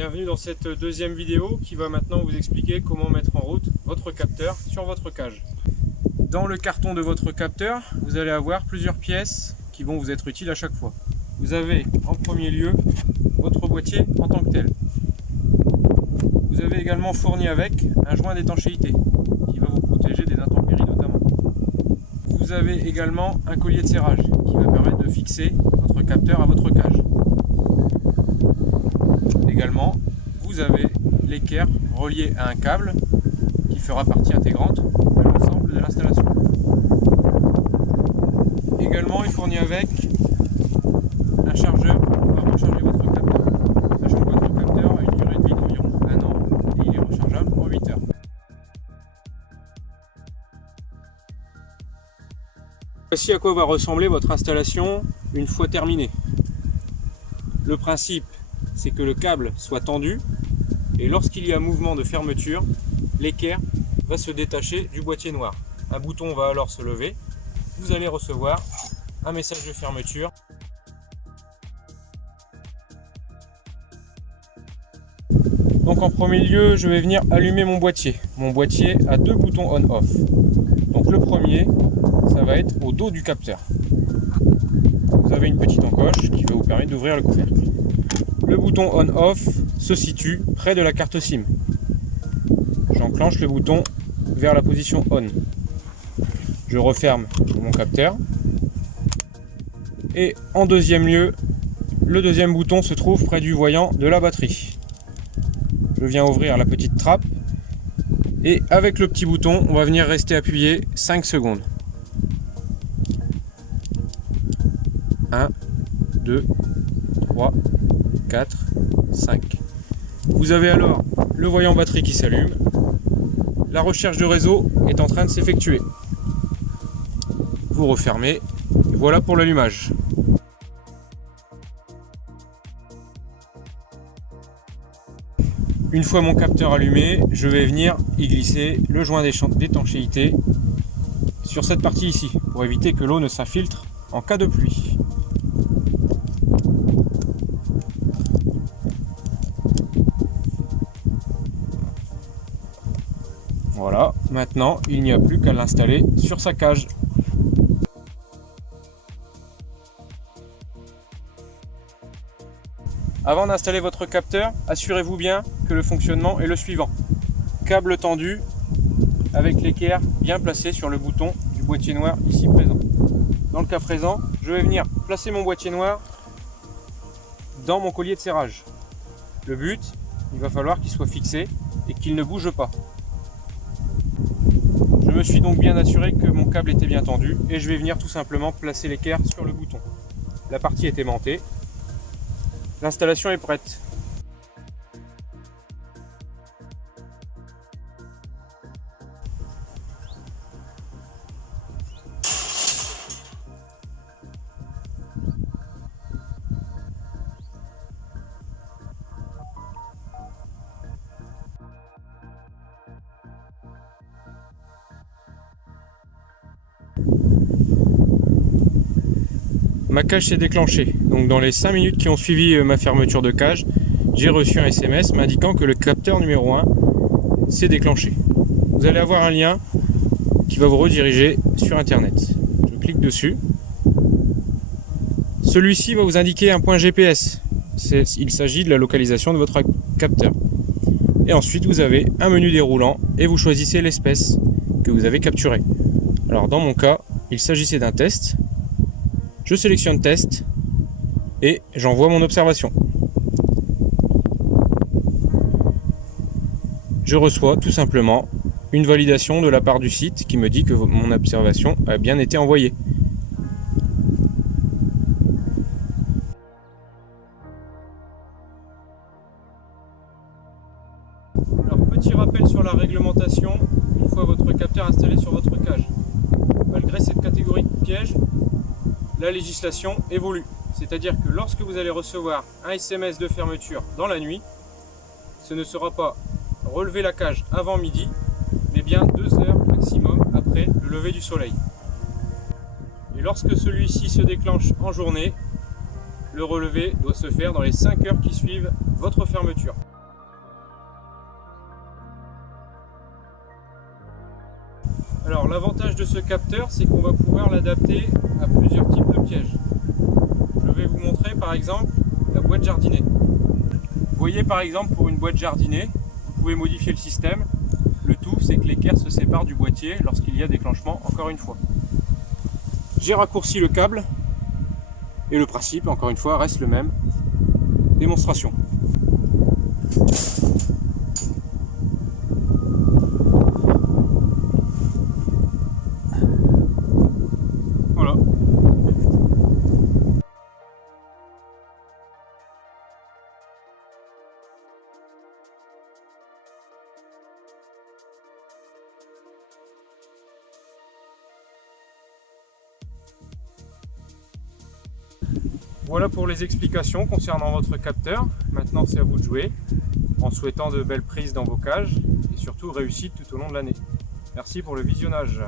Bienvenue dans cette deuxième vidéo qui va maintenant vous expliquer comment mettre en route votre capteur sur votre cage. Dans le carton de votre capteur, vous allez avoir plusieurs pièces qui vont vous être utiles à chaque fois. Vous avez en premier lieu votre boîtier en tant que tel. Vous avez également fourni avec un joint d'étanchéité qui va vous protéger des intempéries notamment. Vous avez également un collier de serrage qui va permettre de fixer votre capteur à votre cage. Également, vous avez l'équerre relié à un câble qui fera partie intégrante de l'ensemble de l'installation. Également, il fournit avec un chargeur pour recharger votre capteur, sachant que votre capteur a une durée de vie d'environ 1 an et il est rechargeable en 8 heures. Voici à quoi va ressembler votre installation une fois terminée. Le principe, c'est que le câble soit tendu et lorsqu'il y a mouvement de fermeture, l'équerre va se détacher du boîtier noir. Un bouton va alors se lever, vous allez recevoir un message de fermeture. Donc en premier lieu, je vais venir allumer mon boîtier. Mon boîtier a 2 boutons on-off. Donc le premier, ça va être au dos du capteur. Vous avez une petite encoche qui va vous permettre d'ouvrir le couvercle. Le bouton on-off se situe près de la carte SIM. J'enclenche le bouton vers la position on. Je referme mon capteur. Et en deuxième lieu, le deuxième bouton se trouve près du voyant de la batterie. Je viens ouvrir la petite trappe. Et avec le petit bouton, on va venir rester appuyé 5 secondes. 1, 2, 3, 4, 5. Vous avez alors le voyant batterie qui s'allume. La recherche de réseau est en train de s'effectuer. Vous refermez. Et voilà pour l'allumage. Une fois mon capteur allumé, je vais venir y glisser le joint d'étanchéité sur cette partie ici, pour éviter que l'eau ne s'infiltre en cas de pluie. Voilà, maintenant il n'y a plus qu'à l'installer sur sa cage. Avant d'installer votre capteur, assurez-vous bien que le fonctionnement est le suivant. Câble tendu avec l'équerre bien placée sur le bouton du boîtier noir ici présent. Dans le cas présent, je vais venir placer mon boîtier noir dans mon collier de serrage. Le but, il va falloir qu'il soit fixé et qu'il ne bouge pas. Je me suis donc bien assuré que mon câble était bien tendu et je vais venir tout simplement placer l'équerre sur le bouton. La partie est aimantée. L'installation est prête. Ma cage s'est déclenchée, donc dans les 5 minutes qui ont suivi ma fermeture de cage, j'ai reçu un SMS m'indiquant que le capteur numéro 1 s'est déclenché. Vous allez avoir un lien qui va vous rediriger sur internet. Je clique dessus. Celui-ci va vous indiquer un point GPS. Il s'agit de la localisation de votre capteur. Et ensuite vous avez un menu déroulant et vous choisissez l'espèce que vous avez capturée. Alors dans mon cas, il s'agissait d'un test. Je sélectionne test et j'envoie mon observation. Je reçois tout simplement une validation de la part du site qui me dit que mon observation a bien été envoyée. Alors, petit rappel sur la réglementation une fois votre capteur installé sur votre cage. Malgré cette catégorie de pièges, la législation évolue. C'est-à-dire que lorsque vous allez recevoir un SMS de fermeture dans la nuit, ce ne sera pas relever la cage avant midi, mais bien 2 heures maximum après le lever du soleil. Et lorsque celui-ci se déclenche en journée, le relevé doit se faire dans les 5 heures qui suivent votre fermeture. Alors l'avantage de ce capteur, c'est qu'on va pouvoir l'adapter à plusieurs types de pièges. Je vais vous montrer par exemple la boîte jardinée. Vous voyez par exemple pour une boîte jardinée, vous pouvez modifier le système. Le tout, c'est que l'équerre se sépare du boîtier lorsqu'il y a déclenchement, encore une fois. J'ai raccourci le câble et le principe, encore une fois, reste le même. Démonstration. Voilà. Voilà pour les explications concernant votre capteur. Maintenant, c'est à vous de jouer, en souhaitant de belles prises dans vos cages et surtout réussite tout au long de l'année. Merci pour le visionnage.